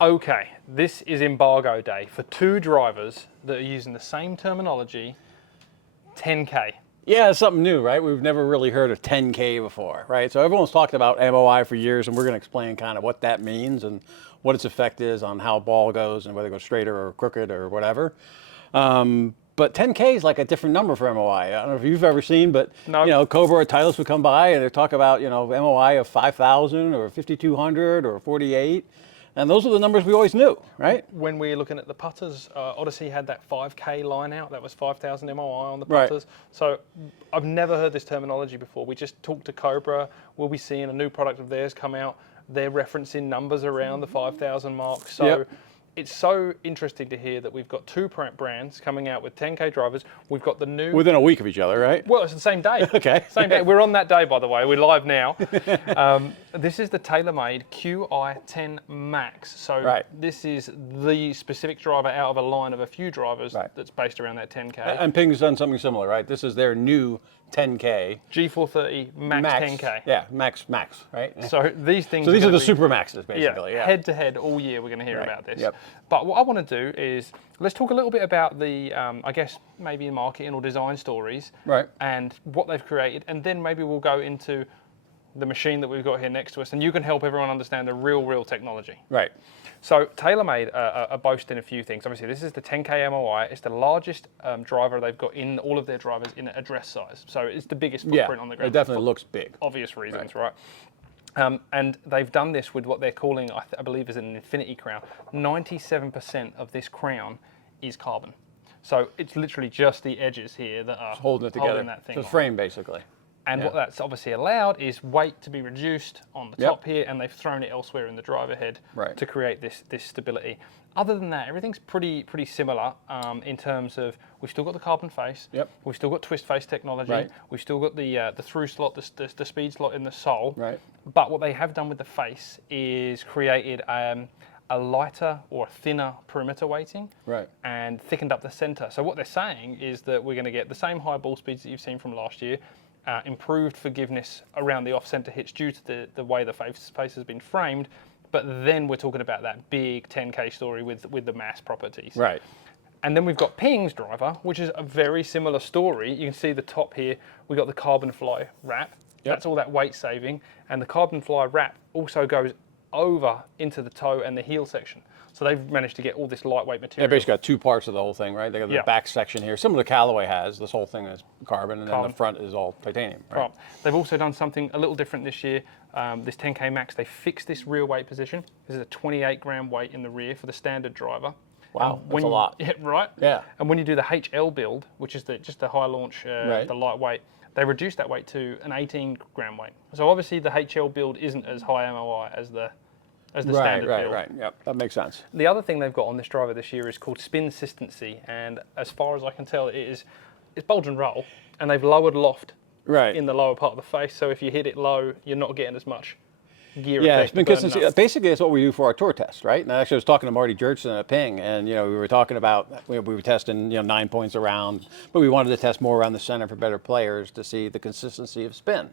Okay, this is embargo day for two drivers that are using the same terminology, 10K. Yeah, it's something new, right? We've never really heard of 10K before, right? So everyone's talked about MOI for years, and we're going to explain kind of what that means and what its effect is on how a ball goes and whether it goes straighter or crooked or whatever. But 10K is like a different number for MOI. I don't know if you've ever seen, but No. you know, Cobra or Titleist would come by and they talk about, you know, MOI of 5,000 or 5,200 or 48. And those are the numbers we always knew, right? When we were looking at the putters, Odyssey had that 5K line out. That was 5,000 MOI on the Right. putters. So I've never heard this terminology before. We just talked to Cobra. We'll be seeing a new product of theirs come out. They're referencing numbers around the 5,000 mark. So Yep. it's so interesting to hear that we've got two brands coming out with 10K drivers. We've got the new... Within a week of each other, right? Well, it's the same day. Okay. Same day. We're on that day, by the way. We're live now. This is the Taylormade Qi10 Max. So Right. this is the specific driver out of a line of a few drivers Right. that's based around that 10K. And Ping's done something similar, right? This is their new 10K. G430 Max 10K. Yeah, Max, right? So these things. So these are the gonna be- super maxes, basically. Yeah. head to head all year. We're going to hear Right. about this. Yep. But what I want to do is let's talk a little bit about the, I guess maybe marketing or design stories, Right. and what they've created, and then maybe we'll go into the machine that we've got here next to us, and you can help everyone understand the real technology. Right. So Taylormade are boasting a few things. Obviously, this is the 10K MOI. It's the largest driver they've got in all of their drivers in a dress size. So it's the biggest footprint on the It ground. definitely looks big. Obvious reasons, right? And they've done this with what they're calling, I believe, is an infinity crown. 97% of this crown is carbon. So it's literally just the edges here that are Holding it together. that thing So it's on. frame, basically. And Yeah. what that's obviously allowed is weight to be reduced on the Yep. top here, and they've thrown it elsewhere in the driver head Right. to create this stability. Other than that, everything's pretty similar in terms of we've still got the carbon face, Yep. we've still got twist face technology, Right. we've still got the through slot, the speed slot in the sole. Right. But what they have done with the face is created a lighter or thinner perimeter weighting, Right. and thickened up the center. So what they're saying is that we're going to get the same high ball speeds that you've seen from last year, improved forgiveness around the off-center hits due to the way the face has been framed, but then we're talking about that big 10K story with the mass properties. Right. And then we've got Ping's driver, which is a very similar story. You can see the top here, we've got the carbon fly wrap. Yep. That's all that weight saving. And the carbon fly wrap also goes over into the toe and the heel section. So they've managed to get all this lightweight They material. basically got two parts of the whole thing, right? They got the Yeah. back section here, similar to Callaway has. This whole thing is carbon, and then Carbon. the front is all titanium. Right? Right. They've also done something a little different this year. This 10K Max, they fixed this rear weight position. This is a 28 gram weight in the rear for the standard driver. Wow, And that's a lot. Yeah, right? Yeah. And when you do the HL build, which is just the high launch, Right. the lightweight, they reduced that weight to an 18 gram weight. So obviously the HL build isn't as high MOI as the standard build. Right. Yep, that makes sense. The other thing they've got on this driver this year is called spin consistency, and as far as I can tell, it's bulge and roll, and they've lowered loft Right. in the lower part of the face. So if you hit it low, you're not getting as much gear Yeah, effect. spin consistency. Basically, that's what we do for our tour test, right? And actually, I was talking to Marty Jurtson at Ping, and you know, we were talking about we were testing 9 points around, but we wanted to test more around the center for better players to see the consistency of spin.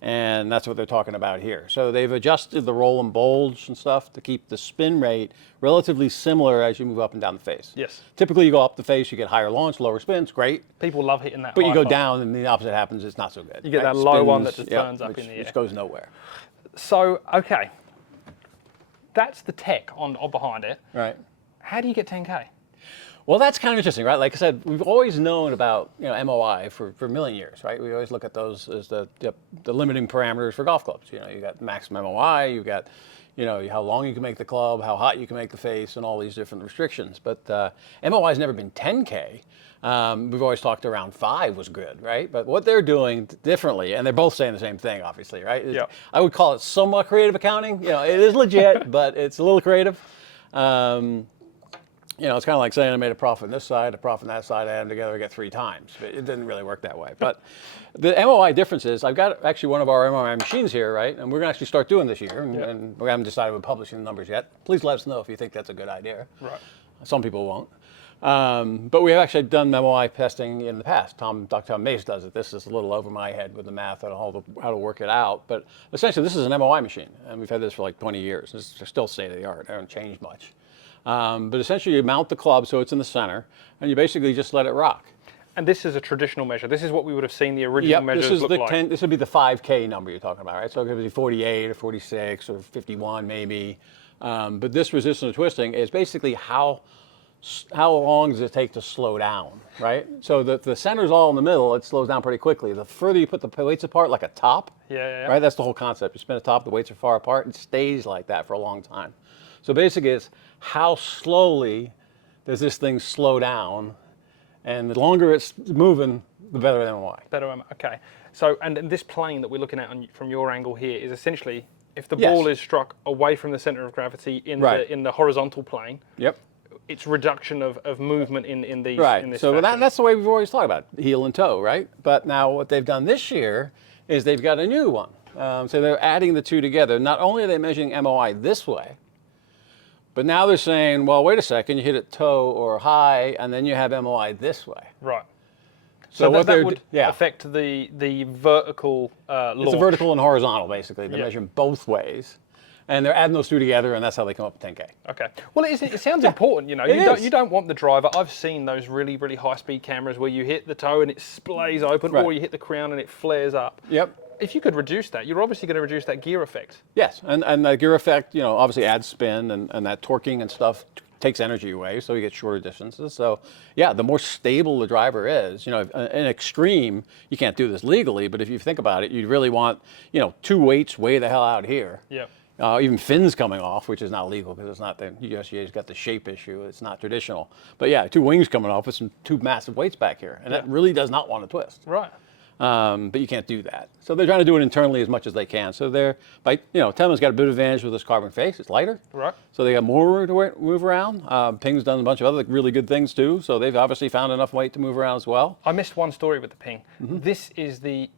And that's what they're talking about here. So they've adjusted the roll and bulge and stuff to keep the spin rate relatively similar as you move up and down the face. Yes. Typically, you go up the face, you get higher launch, lower spins, great. People love hitting that. But you high go top. down and the opposite happens, it's not so good. You get right? that low one that Spins, just turns up which, in the air. which goes nowhere. So okay, that's the tech on behind it. Right. How do you get 10K? Well, that's kind of interesting, right? Like I said, we've always known about MOI for a million years, right? We always look at those as the limiting parameters for golf clubs. You know, you got maximum MOI, you got how long you can make the club, how hot you can make the face, and all these different restrictions. But MOI has never been 10K. We've always talked around 5 was good, right? But what they're doing differently, and they're both saying the same thing, obviously, right? Yeah. I would call it somewhat creative accounting. You know, it is legit, but it's a little creative. It's kind of like saying I made a profit on this side, a profit on that side, I add them together, I get 3 times. But it didn't really work that way. But the MOI difference is, I've got actually one of our MOI machines here, right? And we're going to actually start doing this year, and we haven't decided we're publishing the numbers yet. Please let us know if you think that's a good idea. Right. Some people won't. But we have actually done MOI testing in the past. Dr. Tom Mace does it. This is a little over my head with the math and how to work it out. But essentially, this is an MOI machine, and we've had this for like 20 years. It's still state of the art. It hasn't changed much. But essentially, you mount the club so it's in the center, and you basically just let it rock. And this is a traditional measure. This is what we would have seen the original measures look like. This would be the 5K number you're talking about, right? So it could be 48 or 46 or 51 maybe. But this resistance to twisting is basically how long does it take to slow down, right? So the center's all in the middle, it slows down pretty quickly. The further you put the weights apart, like a top, right? That's the whole concept. You spin a top, the weights are far apart, it stays like that for a long time. So basically it's how slowly does this thing slow down, and the longer it's moving, the better MOI. Better MOI, okay. So, and this plane that we're looking at from your angle here is essentially, if the ball is struck away from the center of gravity in the horizontal plane, it's reduction of movement in these. Right. In this so fashion. that's the way we've always thought about it, heel and toe, right? But now what they've done this year is they've got a new one. So they're adding the two together. Not only are they measuring MOI this way, but now they're saying, well, wait a second, you hit it toe or high, and then you have MOI this way. Right. So what that would affect the vertical launch. It's a vertical and horizontal, basically. They're measuring both ways. And they're adding those two together, and that's how they come up with 10K. Okay. Well, it sounds important, you know. You don't want the driver. I've seen those really, really high-speed cameras where you hit the toe and it splays open, or you hit the crown and it flares up. Yep. If you could reduce that, you're obviously going to reduce that gear effect. Yes, and the gear effect, you know, obviously adds spin, and that torquing and stuff takes energy away, so you get shorter distances. So, yeah, the more stable the driver is, you know, in extreme, you can't do this legally, but if you think about it, you really want, you know, two weights way the hell out here. Yep. Even fins coming off, which is not legal because it's not the USGA's got the shape issue. It's not traditional. But yeah, two wings coming off with two massive weights back here, and that really does not want to twist. Right. But you can't do that. So they're trying to do it internally as much as they can. So Taylormade's got a bit of advantage with this carbon face. It's lighter. Right. So they got more room to move around. Ping's done a bunch of other really good things too. So they've obviously found enough weight to move around as well. I missed one story with the Ping. This is the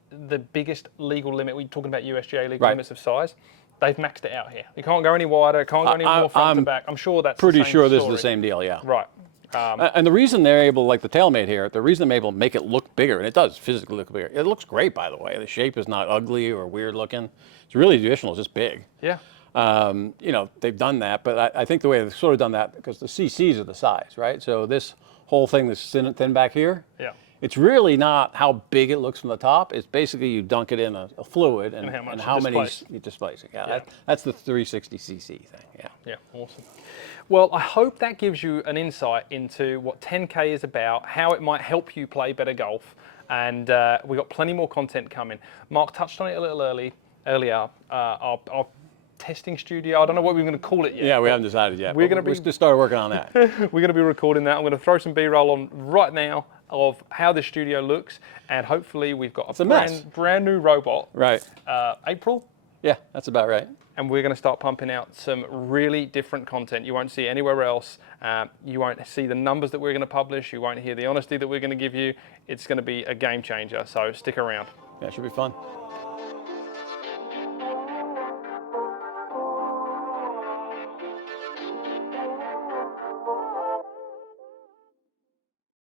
biggest legal limit. We're talking about USGA legal limits of size. They've maxed it out here. You can't go any wider. Can't go any more front to back. I'm sure that's pretty the same sure this story. is the same deal. Yeah. Right. And the reason they're able, like the Taylormade here, the reason they're able to make it look bigger, and it does physically look bigger. It looks great, by the way. The shape is not ugly or weird looking. It's really traditional. It's just big. Yeah. You know, they've done that, but I think the way they've sort of done that, because the CCs are the size, right? So this whole thing that's thin back here, it's really not how big it looks from the top. It's basically you dunk it in a fluid and how many you displace it. That's the 360cc thing. Yeah, awesome. Well, I hope that gives you an insight into what 10K is about, how it might help you play better golf, and we've got plenty more content coming. Mark touched on it a little earlier. Our testing studio, I don't know what we're going to call it yet. Yeah, we haven't decided yet. We're going to just started working on that. We're going to be recording that. I'm going to throw some B-roll on right now of how the studio looks, and hopefully we've got a brand new robot. Right. April? Yeah, that's about right. And we're going to start pumping out some really different content you won't see anywhere else. You won't see the numbers that we're going to publish. You won't hear the honesty that we're going to give you. It's going to be a game changer, so stick around. Yeah, it should be fun.